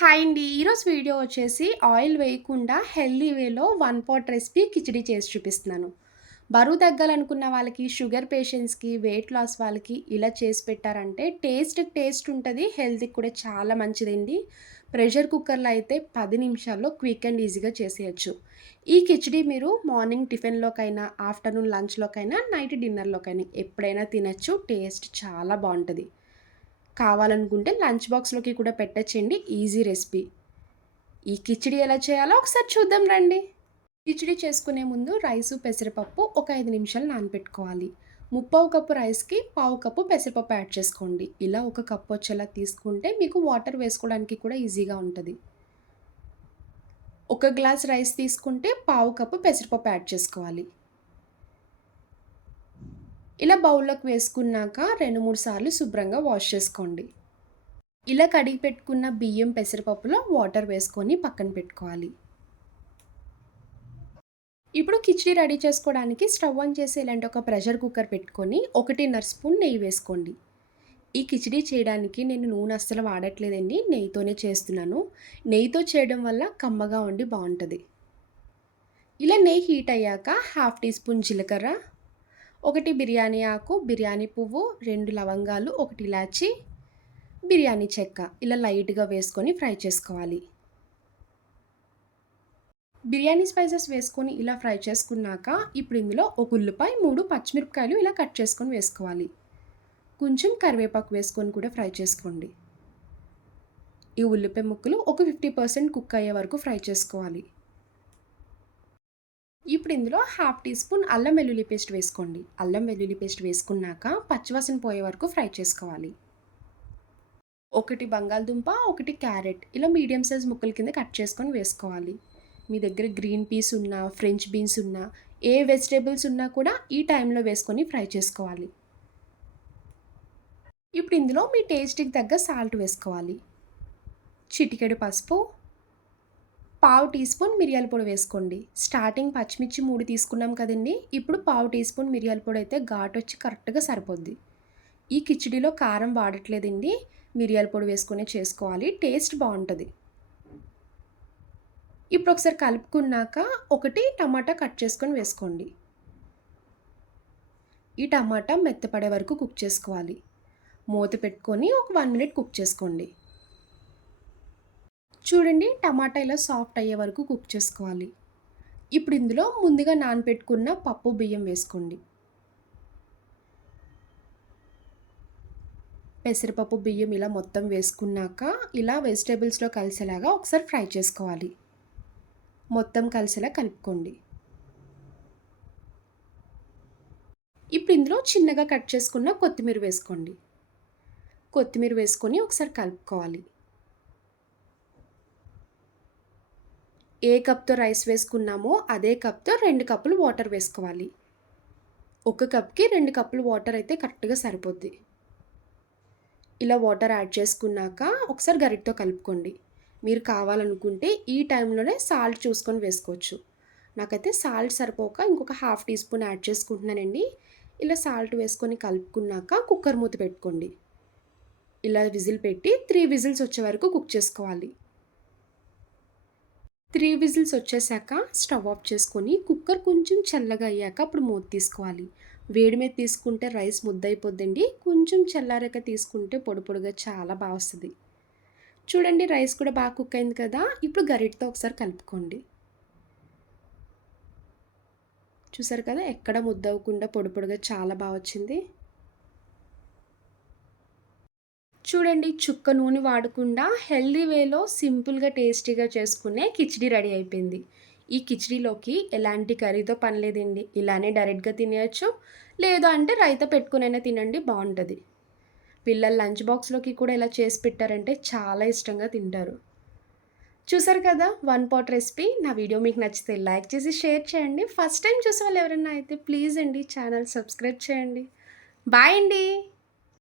Hi అండి. ఈరోజు video వచ్చేసి ఆయిల్ వేయకుండా హెల్తీ వేలో వన్ పాట్ రెసిపీ కిచిడి చేసి చూపిస్తున్నాను. బరువు తగ్గాలనుకున్న వాళ్ళకి, షుగర్ పేషెంట్స్‌కి, వెయిట్ లాస్ వాళ్ళకి ఇలా చేసి పెట్టారంటే టేస్ట్ ఉంటది. హెల్త్‌కి కూడా చాలా మంచిదండి. ప్రెషర్ కుక్కర్‌లో అయితే 10 నిమిషాల్లో క్విక్ అండ్ ఈజీగా చేసేయొచ్చు. ఈ కిచిడి మీరు మార్నింగ్ టిఫిన్‌లోకైనా, ఆఫ్టర్‌నూన్ లంచ్‌లోకైనా, నైట్ డిన్నర్‌లోకైనా ఎప్పుడైనా తినొచ్చు. టేస్ట్ చాలా బావుంటది. కావాలనుకుంటే లంచ్ బాక్స్‌లోకి కూడా పెట్టొచ్చండి. Easy recipe. ఈ కిచిడి ఎలా చేయాలో ఒకసారి చూద్దాం రండి. కిచిడి చేసుకునే ముందు రైసు, పెసరపప్పు ఒక 5 నిమిషాలు నానబెట్టుకోవాలి. ముప్పావు కప్పు రైస్‌కి పావు కప్పు పెసరపప్పు యాడ్ చేసుకోండి. ఇలా ఒక కప్పు వచ్చేలా తీసుకుంటే మీకు వాటర్ వేసుకోవడానికి కూడా ఈజీగా ఉంటది. ఒక గ్లాస్ రైస్ తీసుకుంటే పావు కప్పు పెసరపప్పు యాడ్ చేసుకోవాలి. ఇలా బౌల్లోకి వేసుకున్నాక 2, 3 సార్లు శుభ్రంగా వాష్ చేసుకోండి. ఇలా కడిగి పెట్టుకున్న బియ్యం, పెసరపప్పులో వాటర్ వేసుకొని పక్కన పెట్టుకోవాలి. ఇప్పుడు కిచిడి రెడీ చేసుకోవడానికి స్టవ్ ఆన్ చేసి ఇలాంటి ఒక ప్రెషర్ కుక్కర్ పెట్టుకొని 1.5 స్పూన్ నెయ్యి వేసుకోండి. ఈ కిచిడి చేయడానికి నేను నూనె అస్సలు వాడట్లేదండి. నెయ్యితోనే చేస్తున్నాను. నెయ్యితో చేయడం వల్ల కమ్మగా ఉండి బావుంటది. ఇలా నెయ్యి హీట్ అయ్యాక హాఫ్ టీ స్పూన్ జీలకర్ర, 1 బిర్యానీ ఆకు, బిర్యానీ పువ్వు, 2 లవంగాలు, 1 ఇలాచీ, బిర్యానీ చెక్క ఇలా లైట్‌గా వేసుకొని ఫ్రై చేసుకోవాలి. బిర్యానీ స్పైసెస్ వేసుకొని ఇలా ఫ్రై చేసుకున్నాక ఇప్పుడు ఇందులో ఒక ఉల్లిపాయ, 3 పచ్చిమిరపకాయలు ఇలా కట్ చేసుకొని వేసుకోవాలి. కొంచెం కరివేపాకు వేసుకొని కూడా ఫ్రై చేసుకోండి. ఈ ఉల్లిపాయ ముక్కలు ఒక 50% కుక్ అయ్యే వరకు ఫ్రై చేసుకోవాలి. ఇప్పుడు ఇందులో హాఫ్ టీ స్పూన్ అల్లం వెల్లుల్లి పేస్ట్ వేసుకోండి. అల్లం వెల్లుల్లి పేస్ట్ వేసుకున్నాక పచ్చివాసన పోయే వరకు ఫ్రై చేసుకోవాలి. 1 బంగాళదుంప, 1 క్యారెట్ ఇలా మీడియం సైజ్ ముక్కల కింద కట్ చేసుకొని వేసుకోవాలి. మీ దగ్గర గ్రీన్ పీస్ ఉన్నా, ఫ్రెంచ్ బీన్స్ ఉన్నా, ఏ వెజిటేబుల్స్ ఉన్నా కూడా ఈ టైంలో వేసుకొని ఫ్రై చేసుకోవాలి. ఇప్పుడు ఇందులో మీ టేస్ట్‌కి తగ్గ సాల్ట్ వేసుకోవాలి. చిటికెడు పసుపు, పావు టీ స్పూన్ మిరియాల పొడి వేసుకోండి. స్టార్టింగ్ పచ్చిమిర్చి 3 తీసుకున్నాం కదండీ! ఇప్పుడు పావు టీ స్పూన్ మిరియాల పొడి అయితే ఘాటొచ్చి కరెక్ట్‌గా సరిపోద్ది. ఈ కిచిడిలో కారం వాడట్లేదండి. మిరియాల పొడి వేసుకొనే చేసుకోవాలి. టేస్ట్ బావుంటది. ఇప్పుడు ఒకసారి కలుపుకున్నాక 1 టమాటా కట్ చేసుకొని వేసుకోండి. ఈ టమాటా మెత్తపడే వరకు కుక్ చేసుకోవాలి. మూత పెట్టుకొని ఒక 1 మినిట్ కుక్ చేసుకోండి. చూడండి టమాటా ఇలా సాఫ్ట్ అయ్యే వరకు కుక్ చేసుకోవాలి. ఇప్పుడు ఇందులో ముందుగా నానబెట్టుకున్న పప్పు, బియ్యం వేసుకోండి. పెసరపప్పు, బియ్యం ఇలా మొత్తం వేసుకున్నాక ఇలా వెజిటేబుల్స్‌లో కలిసేలాగా ఒకసారి ఫ్రై చేసుకోవాలి. మొత్తం కలిసేలా కలుపుకోండి. ఇప్పుడు ఇందులో చిన్నగా కట్ చేసుకున్న కొత్తిమీర వేసుకోండి. కొత్తిమీర వేసుకొని ఒకసారి కలుపుకోవాలి. ఏ కప్‌తో రైస్ వేసుకున్నామో అదే కప్‌తో 2 కప్పులు వాటర్ వేసుకోవాలి. ఒక కప్‌కి 2 కప్పులు వాటర్ అయితే కరెక్ట్‌గా సరిపోద్ది. ఇలా వాటర్ యాడ్ చేసుకున్నాక ఒకసారి గరిటెతో కలుపుకోండి. మీరు కావాలనుకుంటే ఈ టైంలోనే సాల్ట్ చూసుకొని వేసుకోవచ్చు. నాకైతే సాల్ట్ సరిపోక ఇంకొక హాఫ్ టీ స్పూన్ యాడ్ చేసుకుంటున్నానండి. ఇలా సాల్ట్ వేసుకొని కలుపుకున్నాక కుక్కర్ మూత పెట్టుకోండి. ఇలా విజిల్ పెట్టి 3 విజిల్స్ వచ్చే వరకు కుక్ చేసుకోవాలి. 3 విజిల్స్ వచ్చేసాక స్టవ్ ఆఫ్ చేసుకొని కుక్కర్ కొంచెం చల్లగా అయ్యాక అప్పుడు మూత తీసుకోవాలి. వేడి మీద తీసుకుంటే రైస్ ముద్దయిపోద్దండి. కొంచెం చల్లారాక తీసుకుంటే పొడి పొడిగా చాలా బా వస్తది. చూడండి రైస్ కూడా బాగా కుక్ అయింది కదా! ఇప్పుడు గరిటెతో ఒకసారి కలుపుకోండి. చూసారు కదా! ఎక్కడ ముద్దవ్వకుండా పొడి పొడిగా చాలా బా వచ్చింది. చూడండి చుక్క నూనె వాడకుండా హెల్తీ వేలో సింపుల్‌గా, టేస్టీగా చేసుకునే కిచిడి రెడీ అయిపోయింది. ఈ కిచిడిలోకి ఎలాంటి కర్రీతో పని లేదండి. ఇలానే డైరెక్ట్‌గా తినేయొచ్చు. లేదు అంటే రైతా పెట్టుకొనైనా తినండి బావుంటది. పిల్లలు లంచ్ బాక్స్‌లోకి కూడా ఇలా చేసి పెట్టారంటే చాలా ఇష్టంగా తింటారు. చూసారు కదా! One pot recipe. నా వీడియో మీకు నచ్చితే లైక్ చేసి షేర్ చేయండి. ఫస్ట్ టైమ్ చూసేవాళ్ళు ఎవరైనా అయితే ప్లీజ్ అండి ఛానల్ సబ్స్క్రైబ్ చేయండి. బాయ్ అండి.